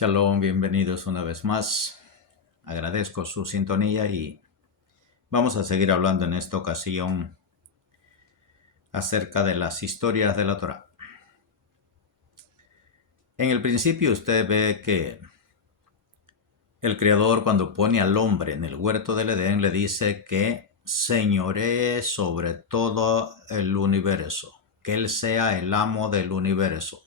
Shalom, bienvenidos una vez más. Agradezco su sintonía y vamos a seguir hablando en esta ocasión acerca de las historias de la Torá. En el principio usted ve que el Creador, cuando pone al hombre en el huerto del Edén, le dice que señoree sobre todo el universo, que Él sea el amo del universo.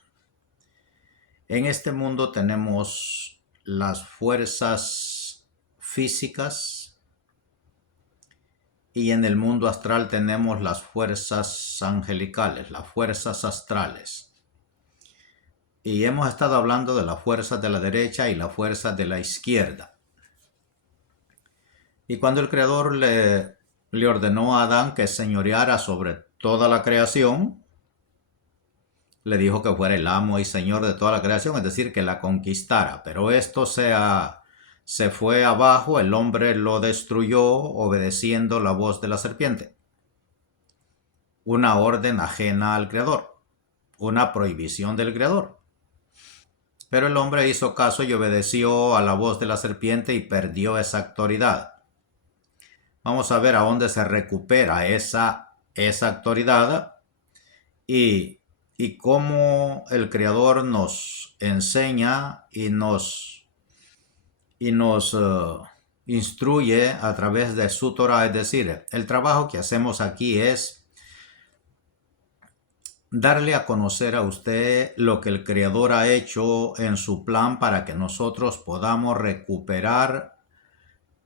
En este mundo tenemos las fuerzas físicas y en el mundo astral tenemos las fuerzas angelicales, las fuerzas astrales. Y hemos estado hablando de las fuerzas de la derecha y las fuerzas de la izquierda. Y cuando el Creador le ordenó a Adán que señoreara sobre toda la creación, le dijo que fuera el amo y señor de toda la creación, es decir, que la conquistara. Pero esto se fue abajo, el hombre lo destruyó obedeciendo la voz de la serpiente. Una orden ajena al Creador, una prohibición del Creador. Pero el hombre hizo caso y obedeció a la voz de la serpiente y perdió esa autoridad. Vamos a ver a dónde se recupera esa autoridad y cómo el Creador nos enseña y nos instruye a través de su Torah. Es decir, el trabajo que hacemos aquí es darle a conocer a usted lo que el Creador ha hecho en su plan para que nosotros podamos recuperar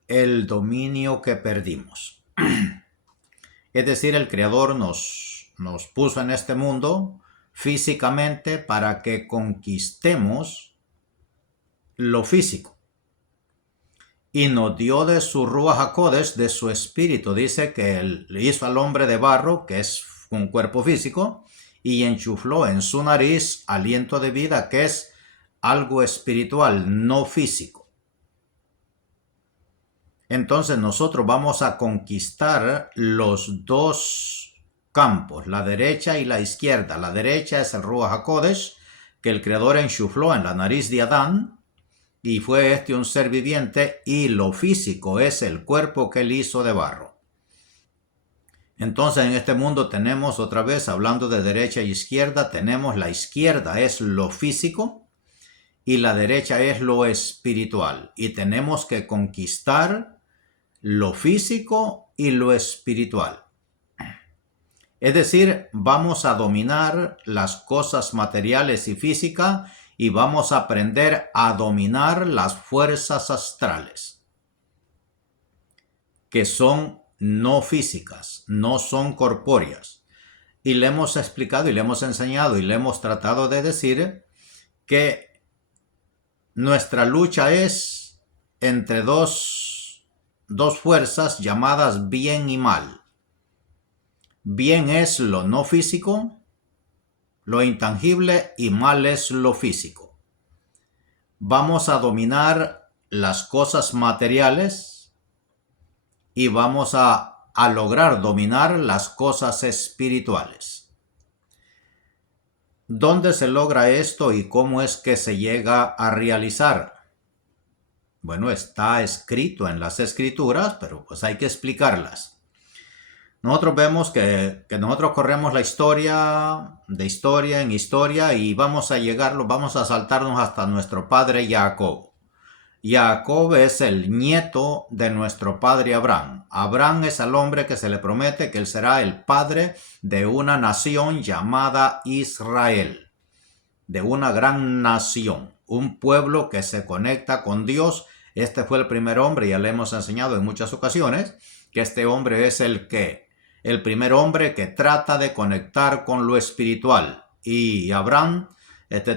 el dominio que perdimos. Es decir, el Creador nos puso en este mundo físicamente para que conquistemos lo físico. Y nos dio de su Ruach HaKodesh, de su espíritu. Dice que Él hizo al hombre de barro, que es un cuerpo físico, y enchufló en su nariz aliento de vida, que es algo espiritual, no físico. Entonces nosotros vamos a conquistar los dos campos, la derecha y la izquierda. La derecha es el Ruach HaKodesh, que el Creador enchufló en la nariz de Adán, y fue un ser viviente, y lo físico es el cuerpo que Él hizo de barro. Entonces en este mundo tenemos, otra vez hablando de derecha y izquierda, tenemos la izquierda es lo físico y la derecha es lo espiritual. Y tenemos que conquistar lo físico y lo espiritual. Es decir, vamos a dominar las cosas materiales y físicas y vamos a aprender a dominar las fuerzas astrales, que son no físicas, no son corpóreas. Y le hemos explicado y le hemos enseñado y le hemos tratado de decir que nuestra lucha es entre dos fuerzas llamadas bien y mal. Bien es lo no físico, lo intangible, y mal es lo físico. Vamos a dominar las cosas materiales y vamos a lograr dominar las cosas espirituales. ¿Dónde se logra esto y cómo es que se llega a realizar? Bueno, está escrito en las Escrituras, pero pues hay que explicarlas. Nosotros vemos que nosotros corremos la historia, de historia en historia, y vamos a saltarnos hasta nuestro padre Jacob. Jacob es el nieto de nuestro padre Abraham. Abraham es el hombre que se le promete que él será el padre de una nación llamada Israel, de una gran nación, un pueblo que se conecta con Dios. Este fue el primer hombre, ya le hemos enseñado en muchas ocasiones, que este hombre es el primer hombre que trata de conectar con lo espiritual. Y Abraham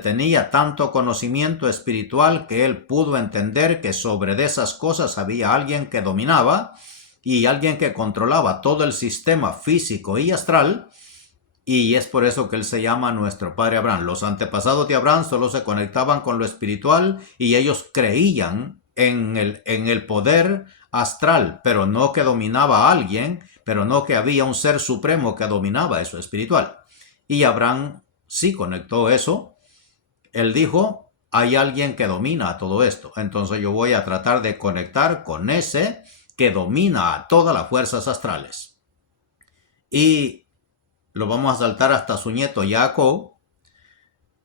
tenía tanto conocimiento espiritual que él pudo entender que sobre de esas cosas había alguien que dominaba y alguien que controlaba todo el sistema físico y astral, y es por eso que él se llama nuestro padre Abraham. Los antepasados de Abraham solo se conectaban con lo espiritual y ellos creían en el poder astral, pero no que dominaba a alguien, pero no que había un ser supremo que dominaba eso espiritual. Y Abraham sí conectó eso. Él dijo, hay alguien que domina todo esto. Entonces yo voy a tratar de conectar con ese que domina a todas las fuerzas astrales. Y lo vamos a saltar hasta su nieto Jacob.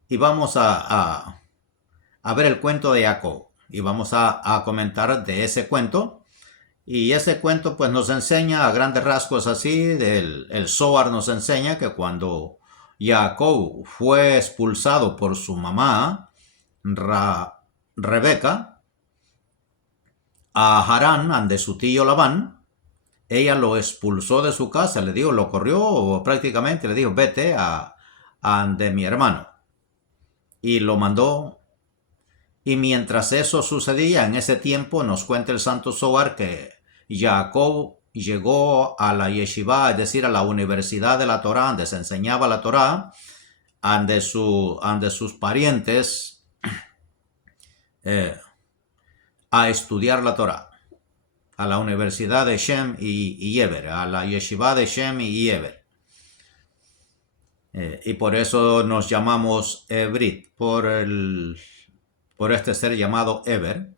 Y vamos a ver el cuento de Jacob. Y vamos a comentar de ese cuento. Y ese cuento pues nos enseña a grandes rasgos así. El Zohar nos enseña que cuando Jacob fue expulsado por su mamá, Rebeca, a Harán, ante su tío Labán, ella lo expulsó de su casa, le dijo, lo corrió prácticamente, le dijo, vete a ante mi hermano. Y lo mandó. Y mientras eso sucedía, en ese tiempo nos cuenta el Santo Zohar que Jacob llegó a la yeshiva, es decir, a la universidad de la Torá, donde se enseñaba la Torá, ante sus parientes, a estudiar la Torá, a la universidad de Shem y Eber, a la yeshiva de Shem y Eber. Y por eso nos llamamos Ebrit, por este ser llamado Eber.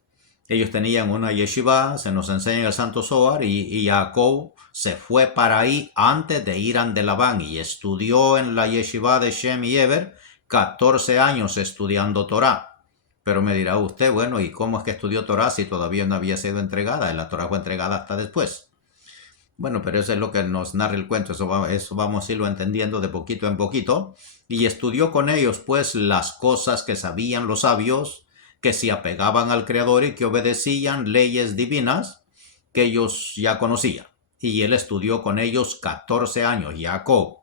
Ellos tenían una yeshiva, se nos enseña el Santo Zohar, y Jacob se fue para ahí antes de ir ante Labán y estudió en la yeshiva de Shem y Eber 14 años estudiando Torah. Pero me dirá usted, bueno, ¿y cómo es que estudió Torah si todavía no había sido entregada? La Torah fue entregada hasta después. Bueno, pero eso es lo que nos narra el cuento, eso vamos a irlo entendiendo de poquito en poquito. Y estudió con ellos pues las cosas que sabían los sabios, que se apegaban al Creador y que obedecían leyes divinas que ellos ya conocían. Y él estudió con ellos 14 años, Jacob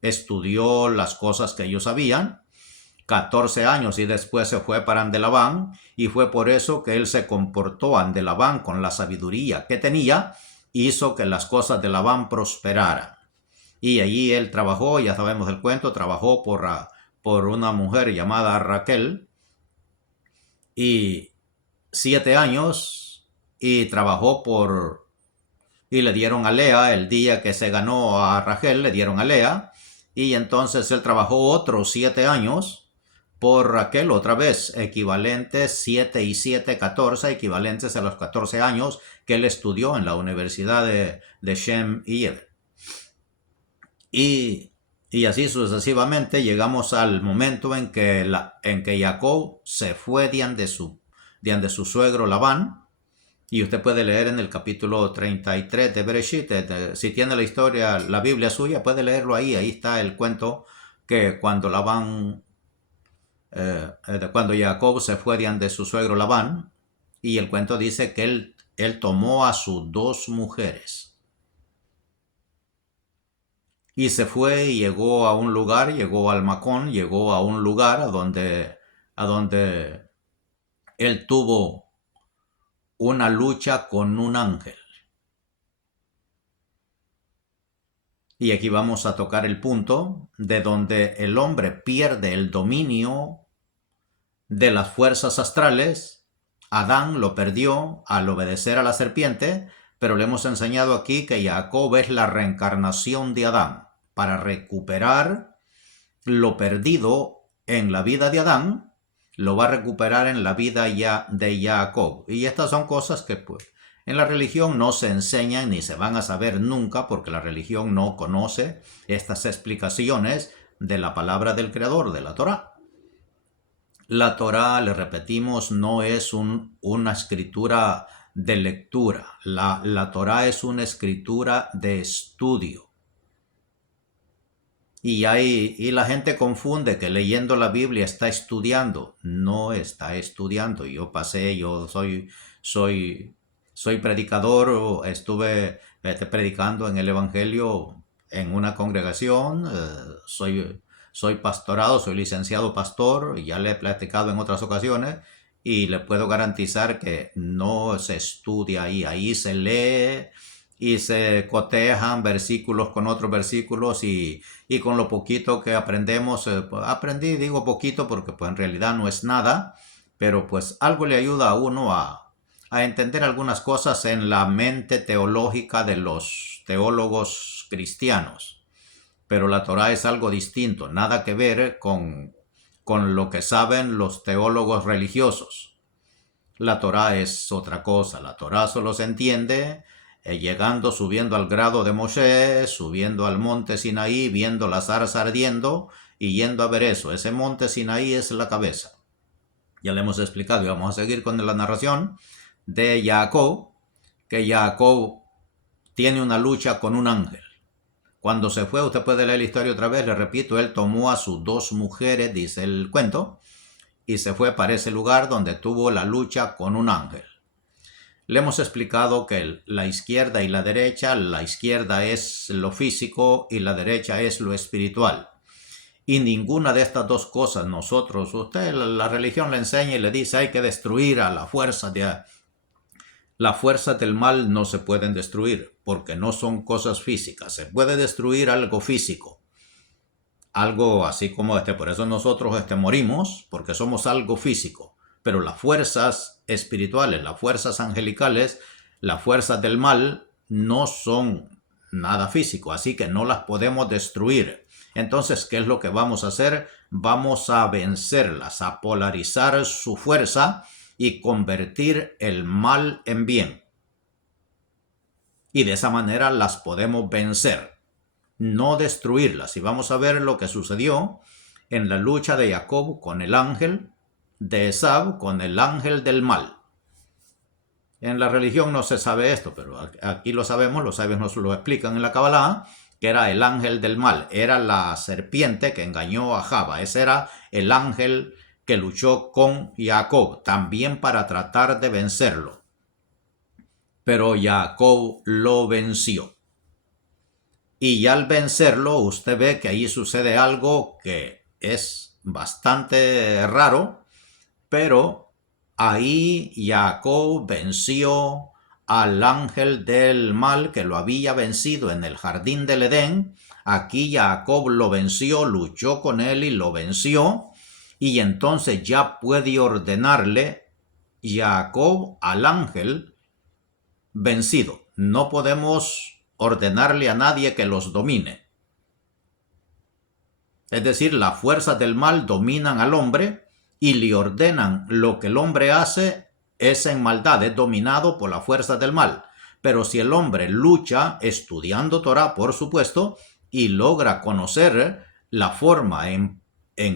estudió las cosas que ellos sabían, 14 años, y después se fue para ante Labán, y fue por eso que él se comportó ante Labán con la sabiduría que tenía, hizo que las cosas de Labán prosperaran. Y allí él trabajó, ya sabemos el cuento, trabajó por una mujer llamada Raquel, y 7 años, y trabajó y le dieron a Lea, el día que se ganó a Rachel, le dieron a Lea, y entonces él trabajó otros 7 años por Raquel, otra vez, equivalentes 7 y 7, 14, equivalentes a los 14 años que él estudió en la Universidad de Shem y Eber. Y así sucesivamente llegamos al momento en que Jacob se fue de ante su suegro Labán. Y usted puede leer en el capítulo 33 de Bereshit, si tiene la historia, la Biblia suya, puede leerlo ahí. Ahí está el cuento que cuando cuando Jacob se fue de ante su suegro Labán, y el cuento dice que él tomó a sus 2 mujeres. Y se fue y llegó a un lugar, llegó al Macón, llegó a un lugar a donde él tuvo una lucha con un ángel. Y aquí vamos a tocar el punto de donde el hombre pierde el dominio de las fuerzas astrales. Adán lo perdió al obedecer a la serpiente, pero le hemos enseñado aquí que Jacob es la reencarnación de Adán para recuperar lo perdido en la vida de Adán. Lo va a recuperar en la vida ya de Jacob. Y estas son cosas que pues en la religión no se enseñan ni se van a saber nunca, porque la religión no conoce estas explicaciones de la palabra del Creador, de la Torá. La Torá, le repetimos, no es una escritura de lectura. La Torá es una escritura de estudio. Y la gente confunde que leyendo la Biblia está estudiando. No está estudiando. Yo soy predicador, estuve predicando en el Evangelio en una congregación, soy pastorado, soy licenciado pastor, ya le he platicado en otras ocasiones, y le puedo garantizar que no se estudia ahí se lee y se cotejan versículos con otros versículos, y con lo poquito que aprendemos, aprendí, digo poquito porque pues en realidad no es nada, pero pues algo le ayuda a uno a entender algunas cosas en la mente teológica de los teólogos cristianos. Pero la Torá es algo distinto, nada que ver con con lo que saben los teólogos religiosos. La Torá es otra cosa. La Torá solo se entiende llegando, subiendo al grado de Moshe, subiendo al monte Sinaí, viendo la zarza ardiendo y yendo a ver eso. Ese monte Sinaí es la cabeza. Ya le hemos explicado y vamos a seguir con la narración de Jacob, que Jacob tiene una lucha con un ángel. Cuando se fue, usted puede leer la historia otra vez, le repito, él tomó a sus 2 mujeres, dice el cuento, y se fue para ese lugar donde tuvo la lucha con un ángel. Le hemos explicado que la izquierda y la izquierda es lo físico y la derecha es lo espiritual. Y ninguna de estas dos cosas usted la religión le enseña y le dice hay que destruir a la fuerza las fuerzas del mal no se pueden destruir porque no son cosas físicas. Se puede destruir algo físico. Algo así como por eso nosotros morimos porque somos algo físico. Pero las fuerzas espirituales, las fuerzas angelicales, las fuerzas del mal no son nada físico. Así que no las podemos destruir. Entonces, ¿qué es lo que vamos a hacer? Vamos a vencerlas, a polarizar su fuerza y convertir el mal en bien. Y de esa manera las podemos vencer, no destruirlas. Y vamos a ver lo que sucedió en la lucha de Jacob con el ángel, de Esab con el ángel del mal. En la religión no se sabe esto, pero aquí lo sabemos, los sabios nos lo explican en la Kabbalah, que era el ángel del mal, era la serpiente que engañó a Java. Ese era el ángel que luchó con Jacob, también para tratar de vencerlo. Pero Jacob lo venció. Y al vencerlo, usted ve que ahí sucede algo que es bastante raro, pero ahí Jacob venció al ángel del mal que lo había vencido en el jardín del Edén. Aquí Jacob lo venció, luchó con él y lo venció. Y entonces ya puede ordenarle Jacob al ángel vencido. No podemos ordenarle a nadie que los domine. Es decir, las fuerzas del mal dominan al hombre y le ordenan lo que el hombre hace es en maldad, es dominado por las fuerzas del mal. Pero si el hombre lucha estudiando Torah, por supuesto, y logra conocer la forma en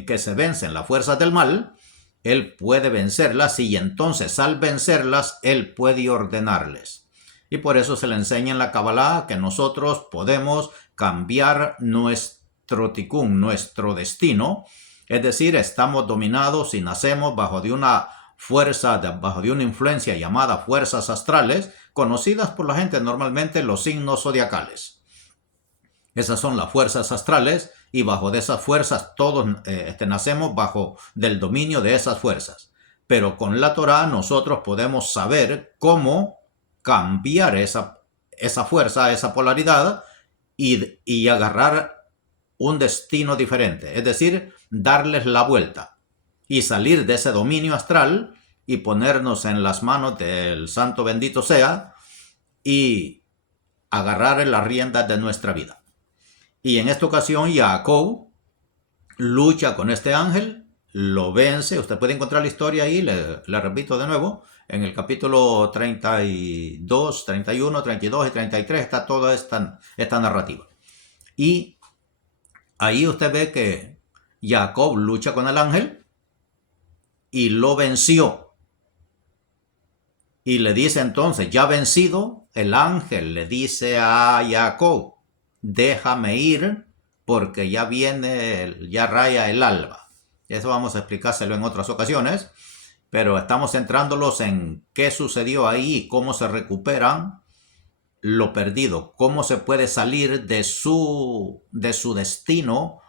que se vencen las fuerzas del mal, él puede vencerlas y entonces al vencerlas, él puede ordenarles. Y por eso se le enseña en la Kabbalah que nosotros podemos cambiar nuestro tikkun, nuestro destino. Es decir, estamos dominados y nacemos bajo de una fuerza, bajo de una influencia llamada fuerzas astrales, conocidas por la gente normalmente los signos zodiacales. Esas son las fuerzas astrales y bajo de esas fuerzas todos nacemos bajo del dominio de esas fuerzas. Pero con la Torah nosotros podemos saber cómo cambiar esa fuerza, esa polaridad y agarrar un destino diferente. Es decir, darles la vuelta y salir de ese dominio astral y ponernos en las manos del Santo bendito sea y agarrar las riendas de nuestra vida. Y en esta ocasión Jacob lucha con este ángel, lo vence. Usted puede encontrar la historia ahí, le repito de nuevo, en el capítulo 32, 31, 32 y 33 está toda esta narrativa. Y ahí usted ve que Jacob lucha con el ángel y lo venció. Y le dice entonces, ya vencido, el ángel le dice a Jacob, déjame ir porque ya raya el alba. Eso vamos a explicárselo en otras ocasiones, pero estamos centrándolos en qué sucedió ahí y cómo se recuperan lo perdido, cómo se puede salir de su destino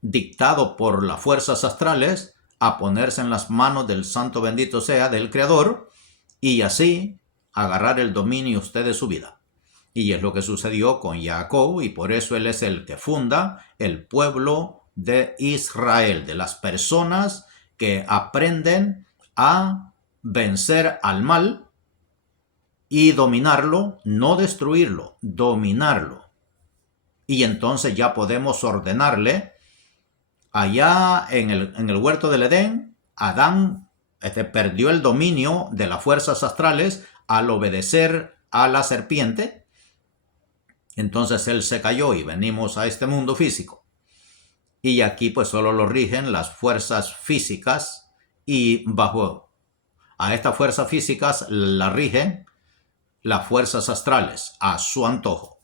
dictado por las fuerzas astrales a ponerse en las manos del Santo bendito sea, del Creador, y así agarrar el dominio usted de su vida. Y es lo que sucedió con Jacob, y por eso él es el que funda el pueblo de Israel, de las personas que aprenden a vencer al mal y dominarlo, no destruirlo, dominarlo. Y entonces ya podemos ordenarle Allá en el huerto del Edén, Adán perdió el dominio de las fuerzas astrales al obedecer a la serpiente. Entonces él se cayó y venimos a este mundo físico. Y aquí pues solo lo rigen las fuerzas físicas, y bajo a estas fuerzas físicas la rigen las fuerzas astrales a su antojo.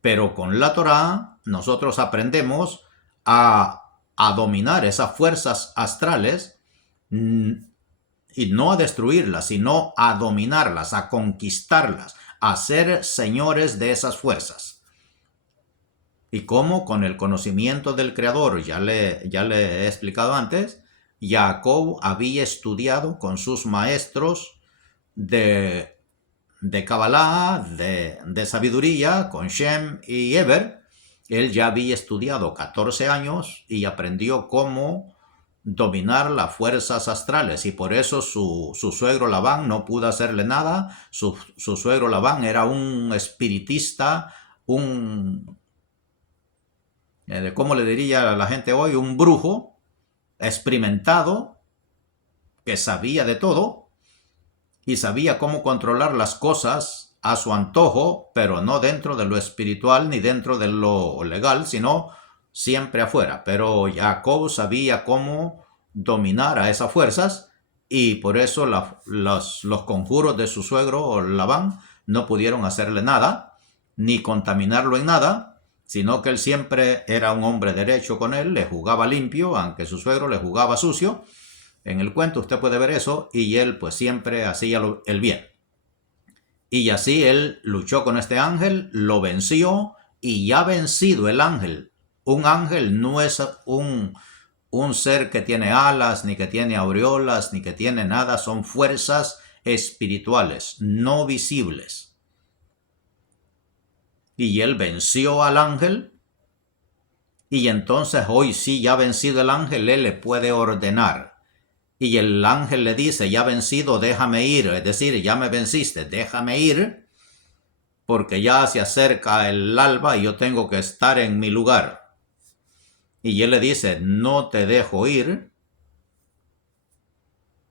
Pero con la Torá nosotros aprendemos a dominar esas fuerzas astrales, y no a destruirlas, sino a dominarlas, a conquistarlas, a ser señores de esas fuerzas. ¿Y cómo? Con el conocimiento del Creador. Ya le he explicado antes. Jacob había estudiado con sus maestros de Kabbalah, de sabiduría, con Shem y Eber. Él ya había estudiado 14 años y aprendió cómo dominar las fuerzas astrales, y por eso su suegro Labán no pudo hacerle nada. Su suegro Labán era un espiritista, ¿cómo le diría a la gente hoy? Un brujo experimentado que sabía de todo y sabía cómo controlar las cosas a su antojo, pero no dentro de lo espiritual ni dentro de lo legal, sino siempre afuera. Pero Jacob sabía cómo dominar a esas fuerzas, y por eso los conjuros de su suegro Labán no pudieron hacerle nada, ni contaminarlo en nada, sino que él siempre era un hombre derecho con él, le jugaba limpio, aunque su suegro le jugaba sucio. En el cuento usted puede ver eso, y él pues siempre hacía el bien. Y así él luchó con este ángel, lo venció, y ya vencido el ángel. Un ángel no es un ser que tiene alas, ni que tiene aureolas, ni que tiene nada. Son fuerzas espirituales, no visibles. Y él venció al ángel, y entonces hoy sí, ya vencido el ángel, él le puede ordenar. Y el ángel le dice: ya vencido, déjame ir. Es decir, ya me venciste, déjame ir, porque ya se acerca el alba y yo tengo que estar en mi lugar. Y él le dice: no te dejo ir.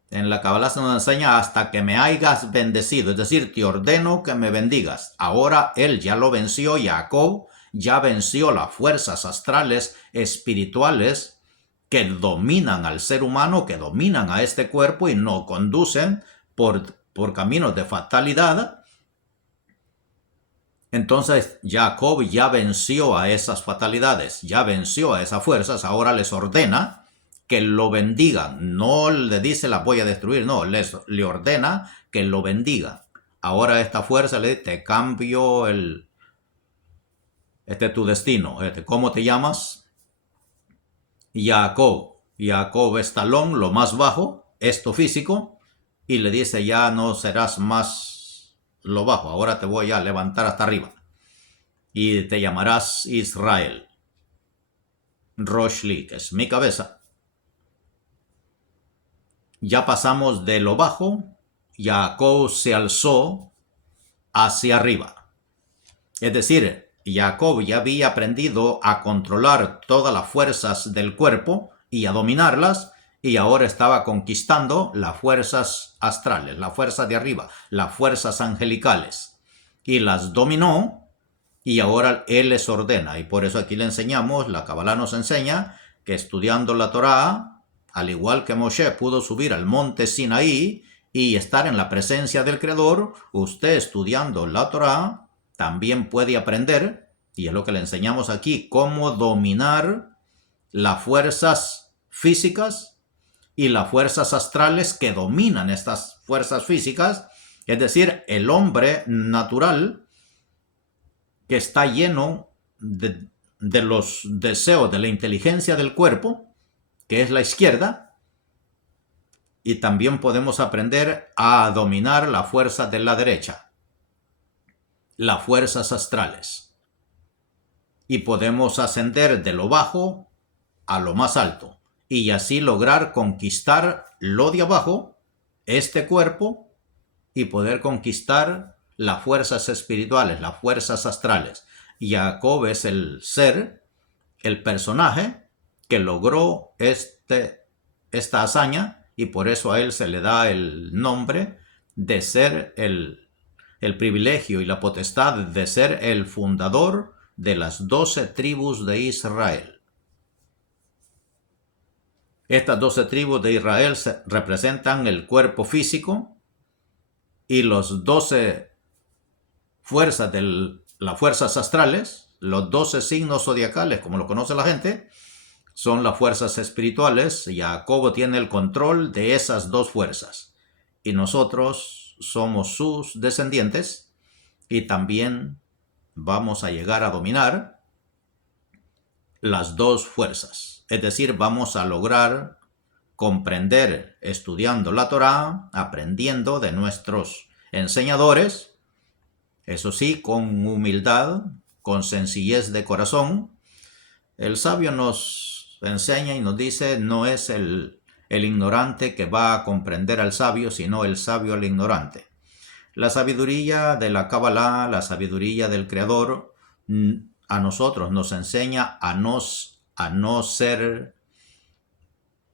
En la Kabbalah se nos enseña: hasta que me hayas bendecido. Es decir, te ordeno que me bendigas. Ahora él ya lo venció. Jacob ya venció las fuerzas astrales espirituales que dominan al ser humano, que dominan a este cuerpo y nos conducen por caminos de fatalidad. Entonces Jacob ya venció a esas fatalidades, ya venció a esas fuerzas. Ahora les ordena que lo bendigan. No le dice: la voy a destruir, no, le ordena que lo bendiga. Ahora esta fuerza le dice: te cambio tu destino. ¿Cómo te llamas? Jacob. Jacob es talón, lo más bajo, esto físico, y le dice: ya no serás más lo bajo, ahora te voy a levantar hasta arriba. Y te llamarás Israel. Rosh Li, que es mi cabeza. Ya pasamos de lo bajo, Jacob se alzó hacia arriba. Es decir, Jacob ya había aprendido a controlar todas las fuerzas del cuerpo y a dominarlas, y ahora estaba conquistando las fuerzas astrales, las fuerzas de arriba, las fuerzas angelicales, y las dominó, y ahora él les ordena. Y por eso aquí le enseñamos, la Kabbalah nos enseña que estudiando la Torá, al igual que Moshe pudo subir al monte Sinaí y estar en la presencia del Creador, usted estudiando la Torá también puede aprender, y es lo que le enseñamos aquí, cómo dominar las fuerzas físicas y las fuerzas astrales que dominan estas fuerzas físicas. Es decir, el hombre natural, que está lleno de los deseos de la inteligencia del cuerpo, que es la izquierda, y también podemos aprender a dominar la fuerza de la derecha, las fuerzas astrales, y podemos ascender de lo bajo a lo más alto, y así lograr conquistar lo de abajo, este cuerpo, y poder conquistar las fuerzas espirituales, las fuerzas astrales. Jacob es el ser, el personaje que logró esta hazaña, y por eso a él se le da el nombre de ser el privilegio y la potestad de ser el fundador de las 12 tribus de Israel. Estas 12 tribus de Israel representan el cuerpo físico, y los 12 fuerzas las fuerzas astrales, los 12 signos zodiacales, como lo conoce la gente, son las fuerzas espirituales. Jacobo tiene el control de esas dos fuerzas, y nosotros somos sus descendientes, y también vamos a llegar a dominar las dos fuerzas. Es decir, vamos a lograr comprender, estudiando la Torá, aprendiendo de nuestros enseñadores, eso sí, con humildad, con sencillez de corazón. El sabio nos enseña y nos dice, no es el ignorante que va a comprender al sabio, sino el sabio al ignorante. La sabiduría de la Kabbalah, la sabiduría del Creador, a nosotros nos enseña a no ser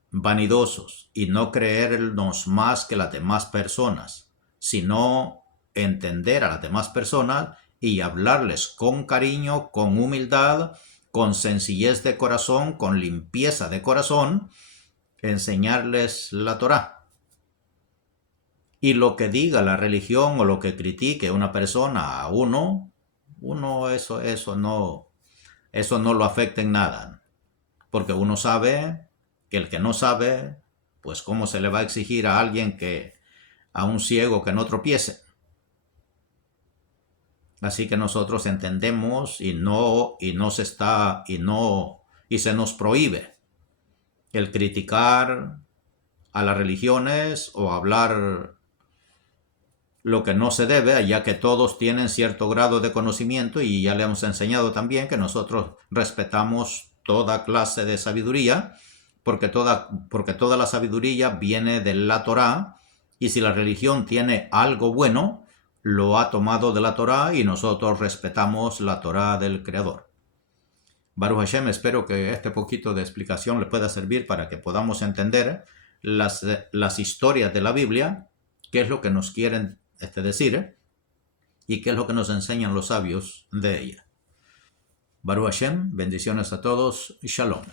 vanidosos y no creernos más que las demás personas, sino entender a las demás personas y hablarles con cariño, con humildad, con sencillez de corazón, con limpieza de corazón, enseñarles la Torá. Y lo que diga la religión o lo que critique una persona a uno eso no lo afecta en nada, porque uno sabe que el que no sabe, pues cómo se le va a exigir a alguien a un ciego que no tropiece. Así que nosotros entendemos y se nos prohíbe el criticar a las religiones o hablar lo que no se debe, ya que todos tienen cierto grado de conocimiento, y ya le hemos enseñado también que nosotros respetamos toda clase de sabiduría, porque toda la sabiduría viene de la Torá, y si la religión tiene algo bueno, lo ha tomado de la Torá, y nosotros respetamos la Torá del Creador. Baruch Hashem, espero que este poquito de explicación le pueda servir para que podamos entender las historias de la Biblia, qué es lo que nos quieren decir, y qué es lo que nos enseñan los sabios de ella. Baruch Hashem, bendiciones a todos, Shalom.